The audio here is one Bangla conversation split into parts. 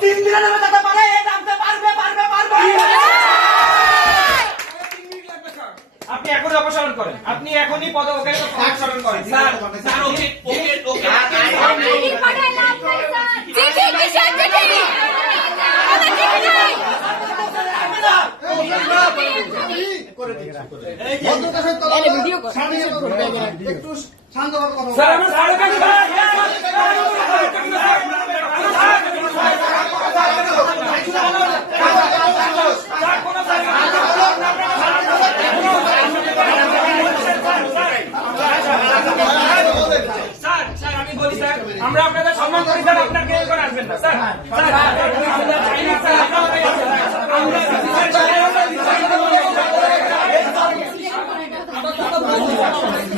তিন দিনে নেমে যেতে পারে এ পারবে পারবে পারবে আপনি এখনই অপসারণ করেন। আপনি এখনই পদ অপসারণ করেন। স্যার স্যার একটু শান্তভাবে কথা বলুন। স্যার আমার স্যার কাছে স্যার স্যার আমি বলি স্যার আমরা আপনাদের সম্মান করি স্যার আপনার কেউ করে আসবেন না স্যার স্যার আমরা চাই না স্যার আমরা আজকে ডিজিটাল থ্রেড দিছে আমাদের সামনে ওই যে মোশাররফ সাহেব, আপনি এটা করেন না। মিজান এখান থেকে আমাদের ইচ্ছে এরকম গুরুজন ভাবে জন্ম নিবন্ধন দিয়ে চাকরি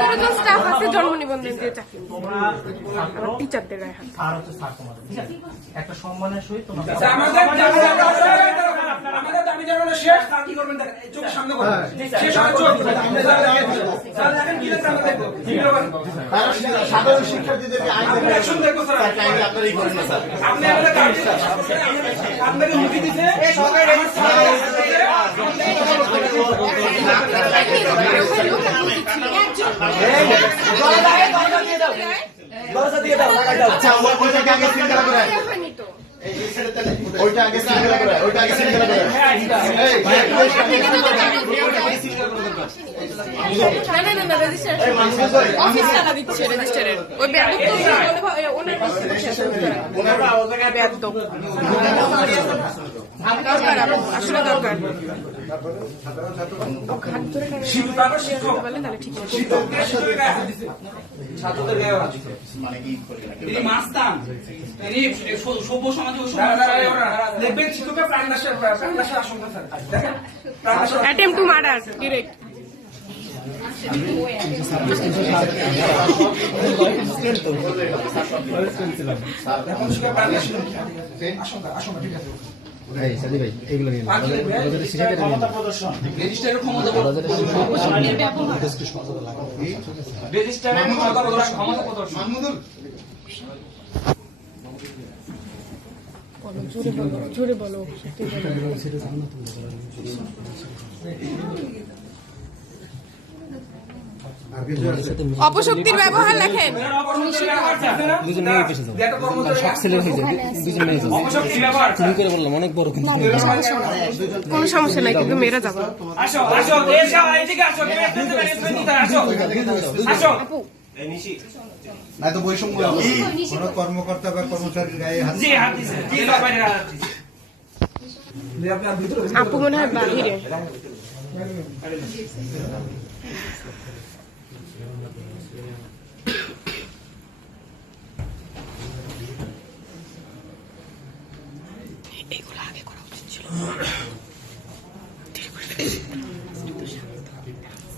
কাজ জন স্টাফ আছে জন্ম নিবন্ধন দিয়ে চাকরি টিচারদের গায়ে হাত আর হচ্ছে স্যার তোমাদের একটা সম্মানের সহিত আচ্ছা, আমাদের দাবি জানানো- আমাদের দাবি জানানো শেষ তা কি করবেন দেখেন, সামনে করবেন। শেষ হওয়ার চোখ। স্যার দেখেন, কি লেখা আমরা দেখব। ভিডিও বানান। তারা সাধারণ শিক্ষার্থীদেরকে আইন আমরা দেখব, স্যার। আপনারাই করেন না স্যার আপনি আমাদের আপনাকে হুমকি ওইটা আগে সিঙ্গেলা করে ওইটা আগে সিঙ্গেলা করে। ওইটা আগে সিঙ্গেলা করে। না না না না রেজিস্টার? অফিস ডিরেক্ট এখন শিক্ষকের প্রাণনাশের আশঙ্কা আশঙ্কা অপশক্তির ব্যবহার লেখেন। ব্যবহার কোনো সমস্যা নাই কিন্তু মেয়েরা যাব। আসো আসো এসো এদিকে আসো তুমি একটু ম্যানেজমেন্ট নিতে আসো আসো নাই তো বৈষম্য কোন কর্মকর্তা বা কর্মচারীর গায়ে হাত জি হাত দিছে জি বাইরে আপু মনে হয় বাহিরে এগুলো আগে করা উচিত ছিল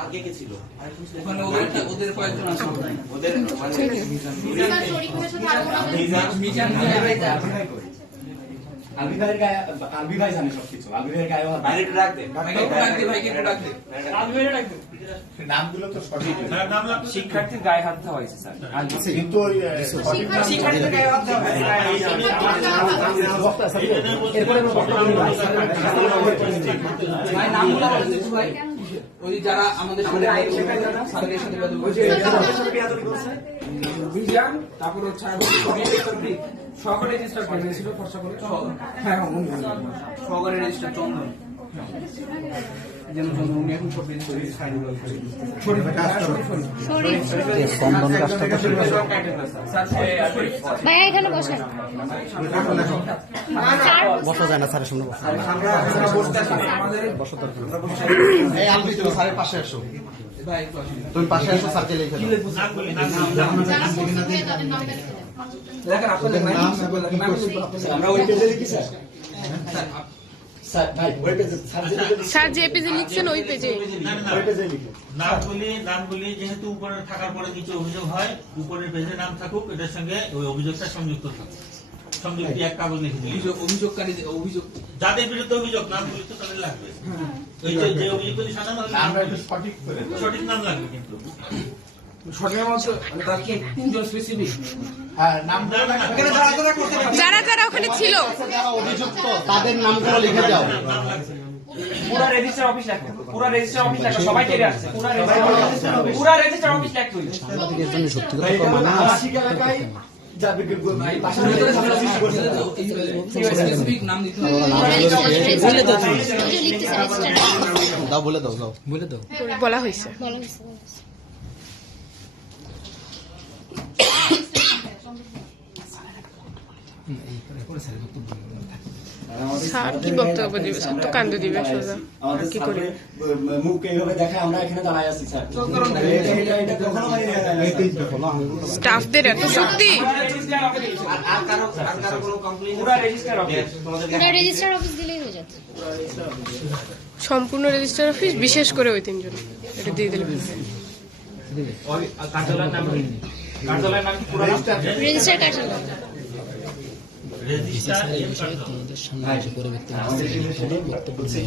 আগে কে ছিল? ওখানে ওদের ওদের কয়েকজন আছে। ওদের আলবি ভাইয়ের গায়ে আলবি ভাই জানে সবকিছু। আলবি ভাইয়ের গায়ে বাইরে ডাক দে। ডাক দে ভাইকে একটু ডাক দে নামগুলো তো সঠিক শিক্ষার্থীর গায়ে হাত দেওয়া হয়েছে স্যার। কিন্তু সঠিক নাম শিক্ষার্থীদের গায়ে হাত দেওয়া হয়েছে এরপরে। ভাই নামগুলো ভাই। ওই যারা আমাদের তারপর হচ্ছে সহকারী রেজিস্টার করে হ্যাঁ হ্যাঁ। সহকারী রেজিস্টার চন্দন হ্যাঁ। ভাইয়া এখানে বসেন। বসা যায় না স্যারের সামনে বসা। স্যারের পাশে আসো। তুমি পাশে আসো স্যারকে লিখে দেখেন আপনাদের নাম নাম আমরা ওই পেজে লিখি স্যার। স্যার ভাই ওই পেজে স্যার যেটা লিখি, স্যার যে পেজে লিখছেন ওই পেজে। ওই পেজে লিখি নামগুলি নামগুলি যেহেতু উপরে থাকার পরে কিছু অভিযোগ হয় উপরের পেজে নাম থাকুক এটার সঙ্গে ওই অভিযোগটা সংযুক্ত থাকুক। সংযুক্ত এক কাগজ লিখে দিই অভিযোগকারী অভিযোগ যাদের বিরুদ্ধে অভিযোগ নামগুলি তো তাদের লাগবে। ওই যে যে অভিযোগগুলি সাজানো আমরা সঠিক সঠিক নাম লাগবে কিন্তু। মধ্যে মানে তার কি তিনজন স্পেসিফিক হ্যাঁ নাম এখানে করতে পারে যারা যারা ওখানে ছিল। যারা অভিযুক্ত তাদের নামগুলো লিখে দাও। পুরা রেজিস্টার অফিস পুরা অফিস সবাই আসছে। পুরা পুরা অফিস দাও। বলে দাও। দাও। বলা হয়েছে। স্যার কি বক্তব্য দিবে? স্যার তো কান্দ দিবে সোজা। কি করি? মুখ এইভাবে দেখায় আমরা এখানে দাঁড়ায় আছি স্যার এটা এটা এটা কখনো স্টাফদের এত শক্তি? হয়ে সম্পূর্ণ রেজিস্টার অফিস বিশেষ করে ওই তিনজন। এটা দিয়ে দিলে কার্যালয়ের নাম কার্যালয়ের নাম কি? পুরা নাম? রেজিস্টার কার্যালয়। রেজিস্টার সামনে বলছে